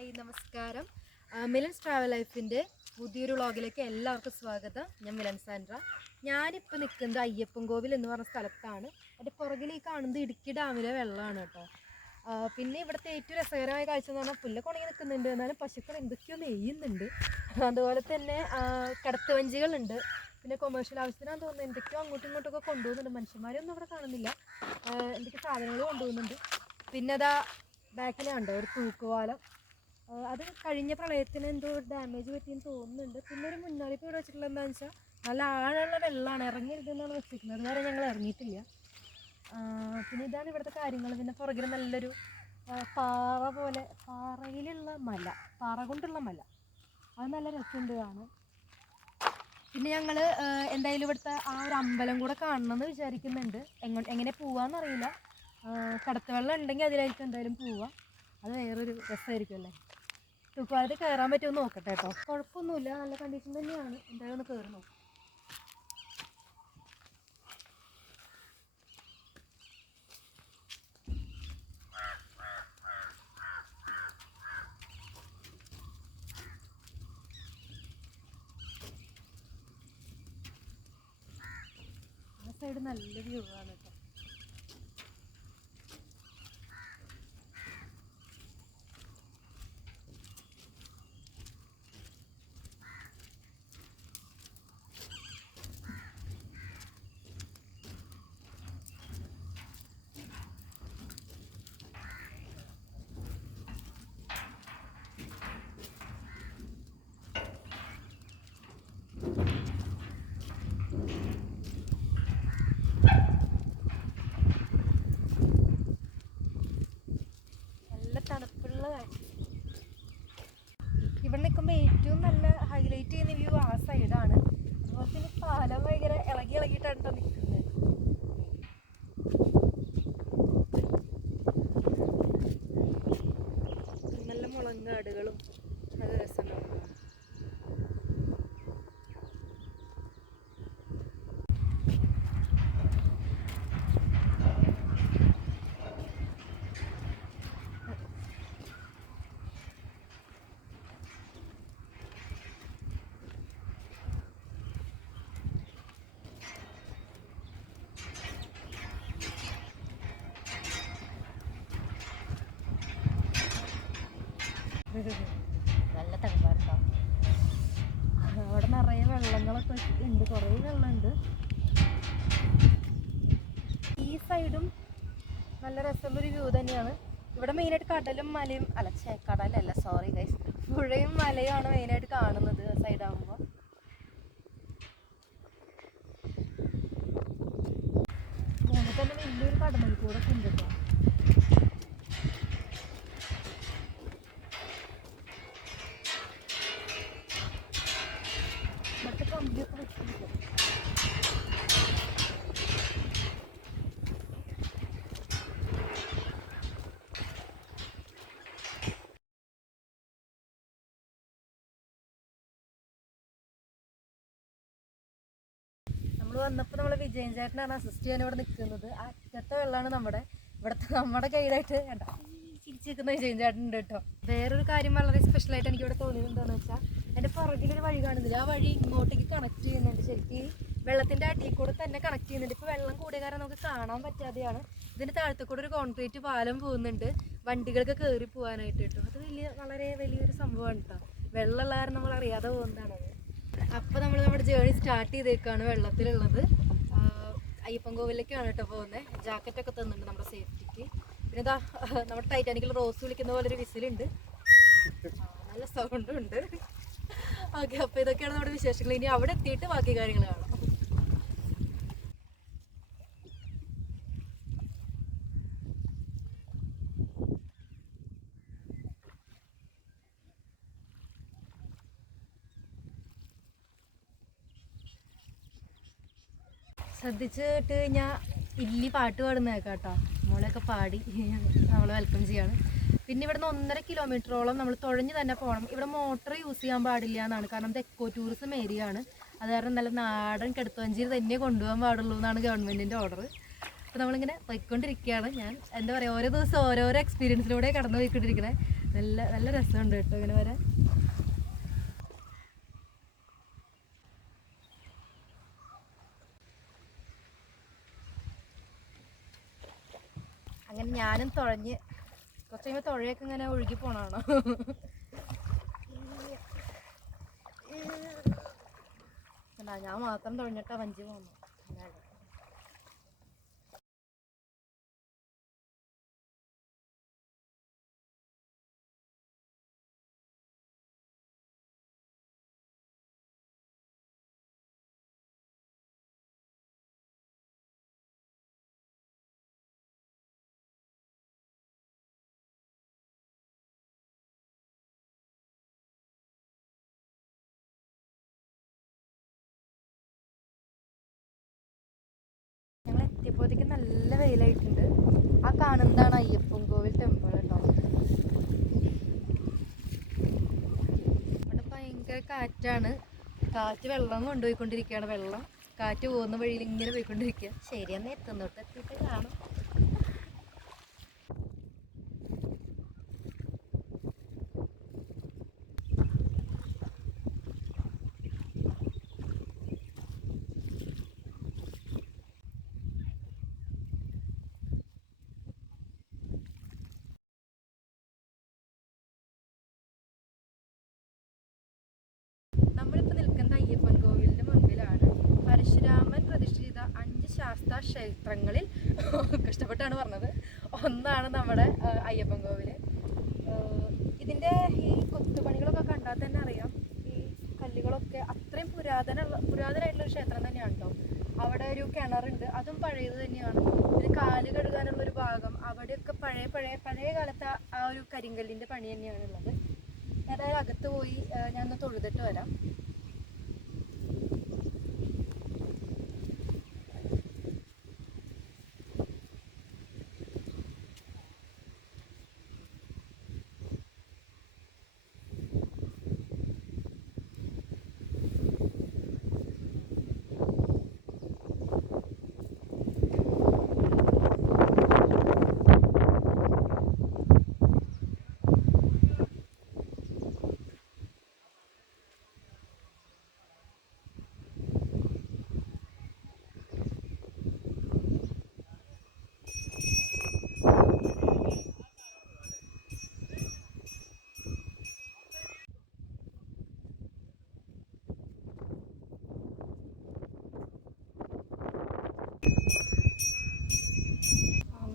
Hi നമസ്കാരം. മിലൻസ് travel ലൈഫിൻ്റെ പുതിയൊരു വ്ളോഗിലേക്ക് എല്ലാവർക്കും സ്വാഗതം. ഞാൻ മിലൻ സാൻഡ്ര. ഞാനിപ്പോൾ നിൽക്കുന്നത് അയ്യപ്പൻകോവിൽ എന്ന് പറഞ്ഞ സ്ഥലത്താണ്. അതിൻ്റെ പുറകിൽ ഈ കാണുന്നത് ഇടുക്കി ഡാമിലെ വെള്ളമാണ് കേട്ടോ. പിന്നെ ഇവിടുത്തെ ഏറ്റവും രസകരമായ കാഴ്ച എന്ന് പറഞ്ഞാൽ പുല്ലൊക്കെ ഉണങ്ങി നിൽക്കുന്നുണ്ട്, എന്നാലും പശുക്കൾ എന്തൊക്കെയോ നെയ്യുന്നുണ്ട്. അതുപോലെ തന്നെ കടത്തുവഞ്ചികളുണ്ട്. പിന്നെ കൊമേഴ്ഷ്യൽ ആവശ്യത്തിനാന്ന് തോന്നുന്നു എന്തൊക്കെയോ അങ്ങോട്ടും ഇങ്ങോട്ടൊക്കെ കൊണ്ടുപോകുന്നുണ്ട്. മനുഷ്യന്മാരൊന്നും അവിടെ കാണുന്നില്ല, എന്തൊക്കെ സാധനങ്ങൾ കൊണ്ടുപോകുന്നുണ്ട്. പിന്നെ അതാ ബാക്കിൽ കണ്ടോ ഒരു തൂക്കുപാലം, അത് കഴിഞ്ഞ പ്രളയത്തിന് എന്തോ ഡാമേജ് പറ്റിയെന്ന് തോന്നുന്നുണ്ട്. പിന്നെ ഒരു മുന്നറിയിപ്പ് ഇവിടെ വെച്ചിട്ടുള്ളത് എന്താണെന്ന് വെച്ചാൽ നല്ല ആഴമുള്ള വെള്ളമാണ്, ഇറങ്ങരുതെന്നാണ് വെച്ചിരിക്കുന്നത്. അതുവരെ ഞങ്ങൾ ഇറങ്ങിയിട്ടില്ല. പിന്നെ ഇതാണ് ഇവിടുത്തെ കാര്യങ്ങൾ. പിന്നെ പുറകിൽ നല്ലൊരു പാറ പോലെ, പാറയിലുള്ള മല, പാറ കൊണ്ടുള്ള മല, അത് നല്ല രസമുണ്ട് കാണാൻ. പിന്നെ ഞങ്ങൾ എന്തായാലും ഇവിടുത്തെ ആ ഒരു അമ്പലം കൂടെ കാണണമെന്ന് വിചാരിക്കുന്നുണ്ട്. എങ്ങനെ പോവാന്നറിയില്ല. കടത്ത് വെള്ളം ഉണ്ടെങ്കിൽ അതിലായിരിക്കും എന്തായാലും പോവുക. അത് വേറൊരു രസമായിരിക്കും അല്ലേ. തൂക്കുപാലത്തിൽ കയറാൻ പറ്റുമെന്ന് നോക്കട്ടെ കേട്ടോ. കുഴപ്പമൊന്നുമില്ല, നല്ല കണ്ടീഷൻ തന്നെയാണ്. എന്തായാലും ഒന്ന് കയറി നോക്കും. ആ സൈഡ് നല്ല വ്യൂ ആണ് കേട്ടോ. തണുപ്പുള്ള ഇവിടെ നിൽക്കുമ്പോൾ ഏറ്റവും നല്ല ഹൈലൈറ്റ് ചെയ്യുന്ന വ്യൂ ആ സൈഡാണ്. അതുപോലെ തന്നെ പാലം ഭയങ്കര ഇളകിയിട്ടാണ് നിൽക്കുന്നത്. നല്ല മുളങ്കാടുകളും നല്ല രസമുണ്ടാവും. നല്ല തണുപ്പാട്ടോ. അവിടെ നിറയെ വെള്ളങ്ങളൊക്കെ ഉണ്ട്, കുറേ വെള്ളമുണ്ട്. ഈ സൈഡും നല്ല രസമുള്ളൊരു വ്യൂ തന്നെയാണ്. ഇവിടെ മെയിനായിട്ട് കടലും മലയും, കടലല്ല, സോറി ഗൈസ്, പുഴയും മലയുമാണ് മെയിനായിട്ട് കാണുന്നത് സൈഡാകുമ്പോൾ. ഞങ്ങൾക്ക് തന്നെ വലിയൊരു കടമൽക്കൂടൊക്കെ ഉണ്ട് കേട്ടോ. ഇവിടുത്തെ കമ്പിയൊക്കെ വെച്ചിട്ടുണ്ട്. നമ്മൾ വന്നപ്പോൾ നമ്മൾ വിജയൻ ചേട്ടനാണ് അസിസ്റ്റ് ചെയ്യാൻ ഇവിടെ നിൽക്കുന്നത്. ആ അറ്റത്തെ വെള്ളമാണ് നമ്മുടെ ഗൈഡായിട്ട് കേട്ടോ ചിരിച്ചു നിൽക്കുന്ന വിജയൻ ചേട്ടൻ ഉണ്ട് കേട്ടോ. വേറൊരു കാര്യം വളരെ സ്പെഷ്യലായിട്ട് എനിക്ക് ഇവിടെ തോന്നിയത് എന്താണെന്ന് വെച്ചാൽ എൻ്റെ പുറകിലൊരു വഴി കാണുന്നില്ല, ആ വഴി ഇങ്ങോട്ടേക്ക് കണക്ട് ചെയ്യുന്നുണ്ട്. ശരിക്കും വെള്ളത്തിൻ്റെ അടിയിൽ കൂടെ തന്നെ കണക്ട് ചെയ്യുന്നുണ്ട്. ഇപ്പോൾ വെള്ളം കൂടിയ കാരണം നമുക്ക് കാണാൻ പറ്റാതെയാണ്. ഇതിൻ്റെ താഴത്തെ കൂടെ ഒരു കോൺക്രീറ്റ് പാലം പോകുന്നുണ്ട് വണ്ടികൾക്ക് കയറി പോകാനായിട്ട് കേട്ടോ. അത് വളരെ വലിയൊരു സംഭവമാണ് കേട്ടോ. വെള്ളമുള്ള കാരണം നമ്മൾ അറിയാതെ പോകുന്നതാണത്. അപ്പോൾ നമ്മൾ നമ്മുടെ ജേർണി സ്റ്റാർട്ട് ചെയ്തേക്കാണ്. വെള്ളത്തിലുള്ളത് അയ്യപ്പൻകോവിലേക്കാണ് കേട്ടോ പോകുന്നത്. ജാക്കറ്റൊക്കെ തന്നിട്ടുണ്ട് നമ്മുടെ സേഫ്റ്റിക്ക്. പിന്നെ ഇതാ നമ്മുടെ ടൈറ്റാനിക്കിൽ റോസ് വിളിക്കുന്ന പോലെ ഒരു വിസിലുണ്ട്, നല്ല സൗണ്ടും ഉണ്ട്. ഓക്കെ, അപ്പോൾ ഇതൊക്കെയാണ് നമ്മുടെ വിശേഷങ്ങൾ. ഇനി അവിടെ എത്തിയിട്ട് ബാക്കി കാര്യങ്ങൾ കാണാം. ശ്രദ്ധിച്ചിട്ട് കഴിഞ്ഞാൽ ഇല്ലി പാട്ട് പാടുന്ന കേട്ടോ. മോളെയൊക്കെ പാടി നമ്മൾ വെൽക്കം ചെയ്യാണ്. പിന്നെ ഇവിടുന്ന് 1.5 കിലോമീറ്ററോളം നമ്മൾ തുഴഞ്ഞ് തന്നെ പോകണം. ഇവിടെ മോട്ടർ യൂസ് ചെയ്യാൻ പാടില്ല എന്നാണ്, കാരണം ഇത് എക്കോ ടൂറിസം ഏരിയ ആണ്. അത് കാരണം നല്ല നാടൻ കെടുത്തുവഞ്ചി തന്നെ കൊണ്ടുപോകാൻ പാടുള്ളൂ എന്നാണ് ഗവൺമെൻറ്റിൻ്റെ ഓർഡർ. അപ്പോൾ നമ്മളിങ്ങനെ പോയിക്കൊണ്ടിരിക്കുകയാണ്. ഞാൻ എന്താ പറയുക, ഓരോ ദിവസം ഓരോരോ എക്സ്പീരിയൻസിലൂടെ കടന്നു പോയിക്കൊണ്ടിരിക്കുന്നത്. നല്ല നല്ല രസമുണ്ട് കേട്ടോ ഇങ്ങനെ വരാൻ. അങ്ങനെ ഞാനും തുഴഞ്ഞ് കുറച്ച് കഴിയുമ്പോൾ തുഴയൊക്കെ ഇങ്ങനെ ഒഴുകി പോണാണോ. ഞാൻ മാത്രം തുഴഞ്ഞിട്ടാ വഞ്ചി പോന്നു. ഞങ്ങൾ എത്തിയപ്പോഴത്തേക്ക് നല്ല വെയിലായിട്ടുണ്ട്. ആ കാണുന്നതാണ് അയ്യപ്പൻ കോവിൽ ടെമ്പിൾ കേട്ടോ. അവിടെ ഭയങ്കര കാറ്റാണ്. കാറ്റ് വെള്ളം കൊണ്ടുപോയിക്കൊണ്ടിരിക്കുകയാണ്. വെള്ളം കാറ്റ് പോകുന്ന വഴിയിൽ ഇങ്ങനെ പോയിക്കൊണ്ടിരിക്കുക. ശരിയെന്ന് എത്തുന്നോട്ട് എത്തിയിട്ട് കാണും. നമ്മളിപ്പോൾ നിൽക്കുന്ന അയ്യപ്പൻ കോവിലിൻ്റെ മുൻപിലാണ്. പരശുരാമൻ പ്രതിഷ്ഠിത 5 ശാസ്താ ക്ഷേത്രങ്ങളിൽ കഷ്ടപ്പെട്ടാണ് പറഞ്ഞത് ഒന്നാണ് നമ്മുടെ അയ്യപ്പൻ കോവിൽ. ഇതിൻ്റെ ഈ കൊത്തുപണികളൊക്കെ കണ്ടാൽ തന്നെ അറിയാം. ഈ കല്ലുകളൊക്കെ അത്രയും പുരാതനമായിട്ടുള്ളൊരു ക്ഷേത്രം തന്നെയാണ് കേട്ടോ. അവിടെ ഒരു കിണറുണ്ട്, അതും പഴയത് തന്നെയാണ്. പിന്നെ കാല് കഴുകാനുള്ളൊരു ഭാഗം അവിടെയൊക്കെ പഴയ കാലത്തെ ആ ഒരു കരിങ്കല്ലിൻ്റെ പണി തന്നെയാണ് ഉള്ളത്. അതായത് അകത്ത് പോയി ഞാനൊന്ന് തൊഴുതിട്ട് വരാം.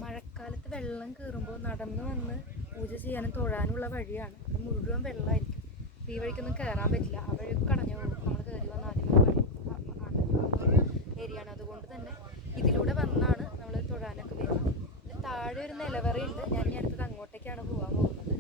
മഴക്കാലത്ത് വെള്ളം കയറുമ്പോൾ നടന്നു വന്ന് പൂജ ചെയ്യാനും തൊഴാനുള്ള വഴിയാണ്. അത് മുഴുവൻ വെള്ളമായിരിക്കും. ഈ വഴിക്കൊന്നും കയറാൻ പറ്റില്ല. ആ വഴിയൊക്കെ കടഞ്ഞു പോകും. നമ്മൾ കയറി വന്ന ആദ്യമേ ഏരിയയാണ്. അതുകൊണ്ട് തന്നെ ഇതിലൂടെ വന്നാണ് നമ്മൾ തൊഴാനൊക്കെ വരുന്നത്. താഴെ ഒരു നിലവറയുണ്ട്. ഞാൻ ഇനി അടുത്തത് അങ്ങോട്ടേക്കാണ് പോകാൻ പോകുന്നത്.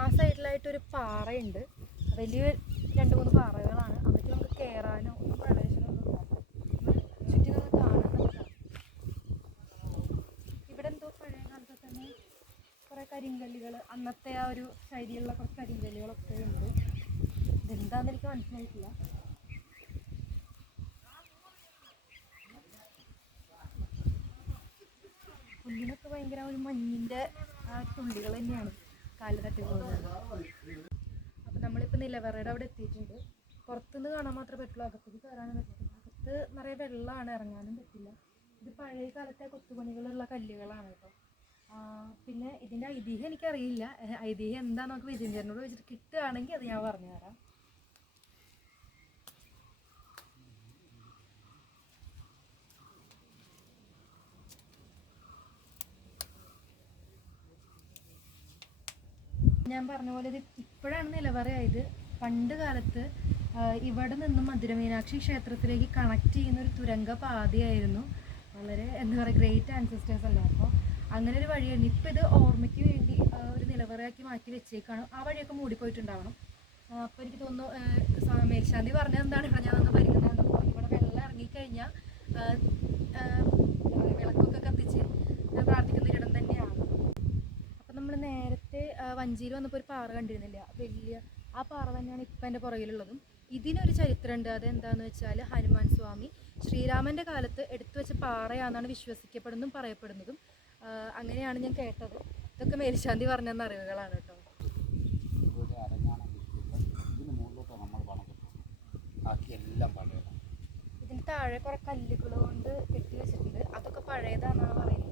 ആ സൈഡിലായിട്ടൊരു പാറയുണ്ട്. വലിയ 2-3 പാറകളാണ്. അവിടേക്ക് നമുക്ക് കയറാനോ ഒന്നും പ്രവേശനമൊന്നും ഇല്ല. ചുറ്റി നിന്ന് കാണാൻ. ഇവിടെ എന്തോ പഴയ കാലത്ത് തന്നെ കുറേ കരിങ്കല്ലുകൾ, അന്നത്തെ ആ ഒരു ശൈലിയുള്ള കുറച്ച് കരിങ്കല്ലുകളൊക്കെ ഉണ്ട്. ഇതെന്താണെന്ന് എനിക്ക് മനസ്സിലായിട്ടില്ല. പുല്ലിനൊക്കെ ഭയങ്കര ഒരു മഞ്ഞിൻ്റെ ആ തുള്ളികൾ തന്നെയാണ് കാല് തട്ടി പോകുന്നത്. അപ്പം നമ്മളിപ്പോൾ നിലവറയുടെ അവിടെ എത്തിയിട്ടുണ്ട്. പുറത്തുനിന്ന് കാണാൻ മാത്രമേ പറ്റുള്ളൂ, അകത്തേക്ക് കയറാനും പറ്റില്ല. അകത്ത് നിറയെ വെള്ളമാണ്, ഇറങ്ങാനും പറ്റില്ല. ഇത് പഴയ കാലത്തെ കൊത്തുപണികളുള്ള കല്ലുകളാണ് കേട്ടോ. പിന്നെ ഇതിൻ്റെ ഐതിഹ്യം എനിക്കറിയില്ല. ഐതിഹ്യം എന്താ നമുക്ക് വിജയചേട്ടനോട് ചോദിച്ചിട്ട് കിട്ടുകയാണെങ്കിൽ അത് ഞാൻ പറഞ്ഞു തരാം. ഞാൻ പറഞ്ഞ പോലെ ഇത് ഇപ്പോഴാണ് നിലവറയായത്. പണ്ട് കാലത്ത് ഇവിടെ നിന്നും മധുരമീനാക്ഷി ക്ഷേത്രത്തിലേക്ക് കണക്ട് ചെയ്യുന്ന ഒരു തുരങ്ക പാതയായിരുന്നു. വളരെ എന്താ പറയുക, ഗ്രേറ്റ് ആൻസിസ്റ്റേഴ്സ് അല്ലേ. അപ്പോൾ അങ്ങനെ ഒരു വഴിയായിരുന്നു. ഇപ്പോൾ ഇത് ഓർമ്മയ്ക്ക് വേണ്ടി ഒരു നിലവറയാക്കി മാറ്റി വെച്ചേക്കാണ്. ആ വഴിയൊക്കെ മൂടിപ്പോയിട്ടുണ്ടാവണം. അപ്പോൾ എനിക്ക് തോന്നുന്നു മേൽശാന്തി പറഞ്ഞത് എന്താണ്, ഇവിടെ ഞാൻ ഒന്ന് പരിഗണന ഇവിടെ വെള്ളം ഇറങ്ങിക്കഴിഞ്ഞാൽ വിളക്കൊക്കെ കത്തിച്ച് പ്രാർത്ഥിക്കുന്ന ഒരിടം തന്നെയാണ്. നമ്മൾ നേരത്തെ വഞ്ചിയിൽ വന്നപ്പോൾ ഒരു പാറ കണ്ടിരുന്നില്ല, വലിയ ആ പാറ തന്നെയാണ് ഇപ്പം എൻ്റെ പുറകിലുള്ളതും. ഇതിനൊരു ചരിത്രമുണ്ട്. അതെന്താണെന്ന് വെച്ചാൽ ഹനുമാൻ സ്വാമി ശ്രീരാമൻ്റെ കാലത്ത് എടുത്തു വെച്ച പാറയാണെന്നാണ് വിശ്വസിക്കപ്പെടുന്നതും പറയപ്പെടുന്നതും. അങ്ങനെയാണ് ഞാൻ കേട്ടത്. ഇതൊക്കെ മേൽശാന്തി പറഞ്ഞെന്ന അറിവുകളാണ് കേട്ടോ. ഇതിന് താഴെ കുറെ കല്ലുകൾ കൊണ്ട് കെട്ടി വെച്ചിട്ടുണ്ട്. അതൊക്കെ പഴയതാണെന്നാണ് പറയുന്നത്.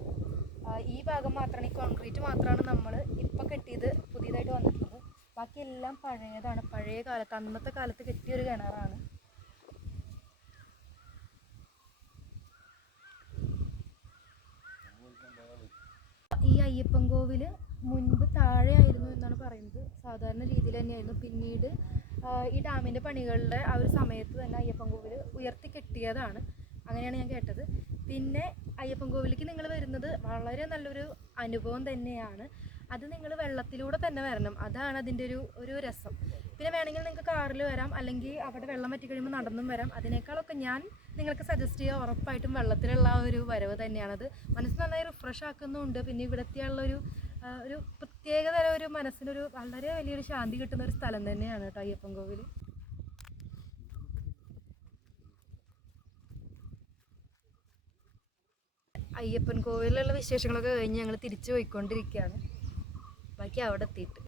ഈ ഭാഗം മാത്രമാണ്, ഈ കോൺക്രീറ്റ് മാത്രമാണ് നമ്മൾ ഇപ്പം കെട്ടിയത്, പുതിയതായിട്ട് വന്നിട്ടുള്ളത്. ബാക്കി എല്ലാം പഴയതാണ്. പഴയ കാലത്ത്, അന്നത്തെ കാലത്ത് കെട്ടിയൊരു കിണറാണ്. ഈ അയ്യപ്പൻ കോവിൽ മുൻപ് താഴെയായിരുന്നു എന്നാണ് പറയുന്നത്. സാധാരണ രീതിയിൽ തന്നെയായിരുന്നു. പിന്നീട് ഈ ഡാമിൻ്റെ പണികളുടെ ആ ഒരു സമയത്ത് തന്നെ അയ്യപ്പൻ കോവിൽ ഉയർത്തി കെട്ടിയതാണ്. അങ്ങനെയാണ് ഞാൻ കേട്ടത്. പിന്നെ അയ്യപ്പൻ കോവിലേക്ക് നിങ്ങൾ വരുന്നത് വളരെ നല്ലൊരു അനുഭവം തന്നെയാണ്. അത് നിങ്ങൾ വെള്ളത്തിലൂടെ തന്നെ വരണം, അതാണ് അതിൻ്റെ ഒരു രസം. പിന്നെ വേണമെങ്കിൽ നിങ്ങൾക്ക് കാറിൽ വരാം, അല്ലെങ്കിൽ അവിടെ വെള്ളം വറ്റി കഴിയുമ്പോൾ നടന്നും വരാം. അതിനേക്കാളൊക്കെ ഞാൻ നിങ്ങൾക്ക് സജസ്റ്റ് ചെയ്യുക ഉറപ്പായിട്ടും വെള്ളത്തിലുള്ള ഒരു വരവ് തന്നെയാണത്. മനസ്സ് നന്നായി റിഫ്രഷ് ആക്കുന്നുണ്ട്. പിന്നെ ഇവിടത്തെയുള്ള ഒരു പ്രത്യേകതരം ഒരു മനസ്സിനൊരു വളരെ വലിയൊരു ശാന്തി കിട്ടുന്ന ഒരു സ്ഥലം തന്നെയാണ് കേട്ടോ അയ്യപ്പൻ കോവിൽ. അയ്യപ്പൻ കോവിലുള്ള വിശേഷങ്ങളൊക്കെ കഴിഞ്ഞ് ഞങ്ങൾ തിരിച്ചു പോയിക്കൊണ്ടിരിക്കുകയാണ്. ബാക്കി അവിടെ എത്തിയിട്ട്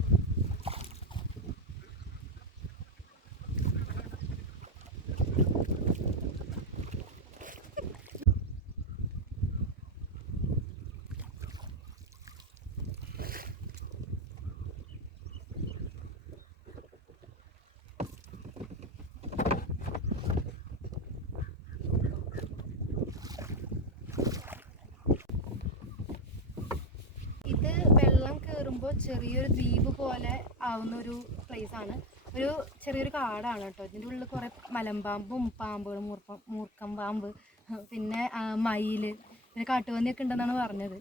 ചെറിയൊരു ദ്വീപ് പോലെ ആവുന്ന ഒരു പ്ലേസാണ്. ഒരു ചെറിയൊരു കാടാണ് കേട്ടോ. ഇതിൻ്റെ ഉള്ളിൽ കുറേ മലമ്പാമ്പും പാമ്പുകളും, മൂർക്കം പാമ്പ്, പിന്നെ മയിൽ, പിന്നെ കാട്ടുപന്നിയൊക്കെ ഉണ്ടെന്നാണ് പറഞ്ഞത്.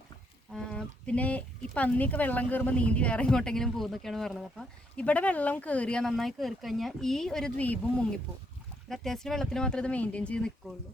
പിന്നെ ഈ പന്നിയൊക്കെ വെള്ളം കയറുമ്പോൾ നീന്തി വേറെ എങ്ങോട്ടെങ്കിലും പോകുന്നൊക്കെയാണ് പറഞ്ഞത്. അപ്പോൾ ഇവിടെ വെള്ളം കയറിയാൽ, നന്നായി കയറി കഴിഞ്ഞാൽ ഈ ഒരു ദ്വീപും മുങ്ങിപ്പോവും. അത്യാവശ്യം വെള്ളത്തിന് മാത്രമേ ഇത് മെയിൻറ്റെയിൻ ചെയ്ത് നിൽക്കുകയുള്ളൂ.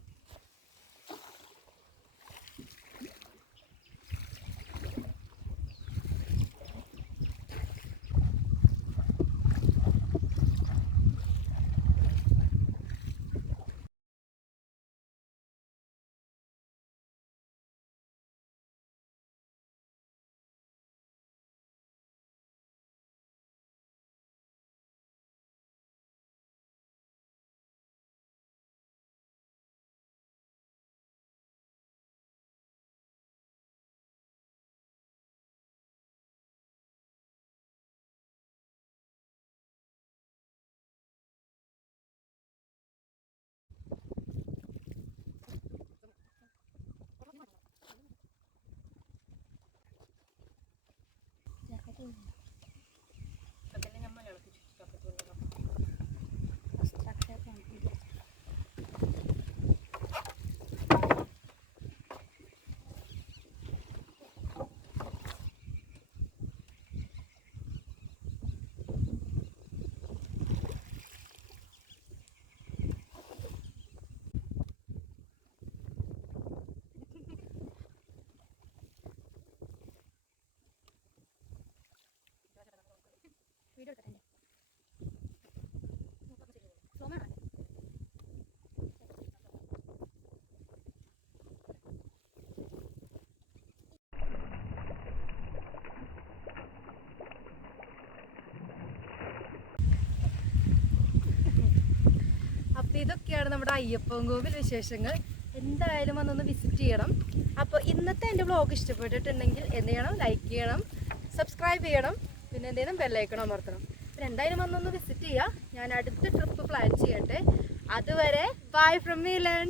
വീഡിയോ എടുക്കട്ടെ. അപ്പോൾ ഇതൊക്കെയാണ് നമ്മുടെ അയ്യപ്പൻ കോവിൽ വിശേഷങ്ങൾ. എന്തായാലും വന്നൊന്ന് വിസിറ്റ് ചെയ്യണം. അപ്പോൾ ഇന്നത്തെ എൻ്റെ വ്ളോഗ് ഇഷ്ടപ്പെട്ടിട്ടുണ്ടെങ്കിൽ എന്ത് ചെയ്യണം? ലൈക്ക് ചെയ്യണം, സബ്സ്ക്രൈബ് ചെയ്യണം, പിന്നെ എന്തെങ്കിലും ബെല്ലൈക്കൺ അമർത്തണം. പിന്നെ എന്തായാലും വന്നൊന്ന് വിസിറ്റ് ചെയ്യുക. ഞാൻ അടുത്ത ട്രിപ്പ് പ്ലാൻ ചെയ്യട്ടെ. അതുവരെ ബൈ ഫ്രം മിലൻ.